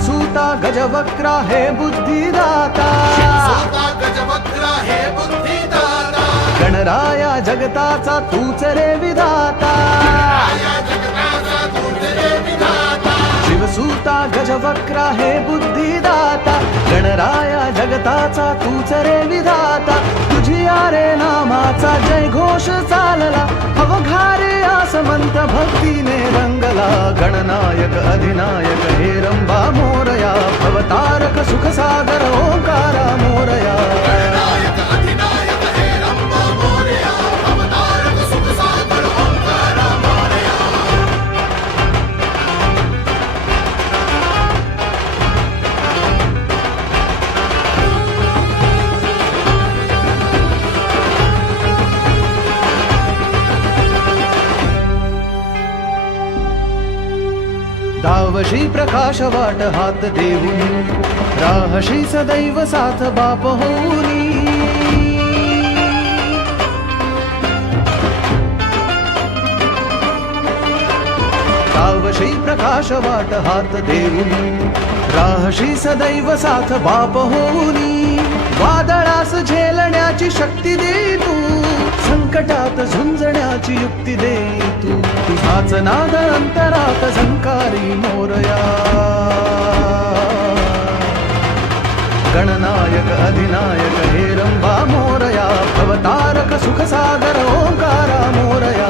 शिवसूता गजवक्रा हे बुद्धिदाता, गणराया जगताचा तूच रे विधाता, शिवसूता गजवक्रा हे बुद्धिदाता, गणराया जगताचा तूच रे विधाता. तुझिया रे नामाचा जय घोष चालला, अवघारे आसमंत भक्तीने रंगला. गणनायक अधिनायक हे रंभा मोरया, भवतारक सुखसागर ओंकारा मोरया. दावशी प्रकाश वाट हात देऊनी, राहशी सदैव साथ बाप होऊनी. दावशी प्रकाश वाट हात देऊनी, राहशी सदैव साथ बाप होऊनी. वादळास झेलण्याची शक्ती दे तू, संकटात झुंजण्याची युक्ती दे तू. तुझाच नाद अंतरात झंकारी मोरया. गणनायक अधिनायक हे रंभा मोरया, भवतारक सुखसागर ओंकारा मोरया.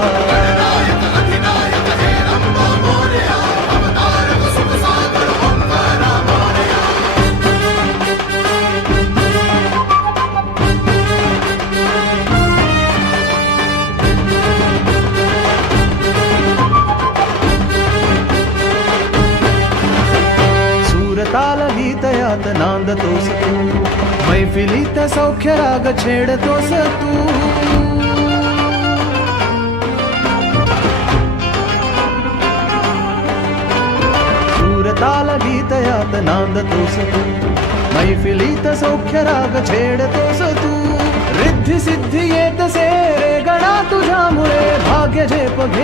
ताल गीतयात नांदतोस तू, मैफिलीत सौख्य राग छेडतोस तू. सूरताल गीतयात नांदतोस तू, मैफिलीत सौख्य राग छेडतोस तू. रिद्धी सिद्धी येतसे रे गणा तुझ्यामुळे, भाग्य झेप घे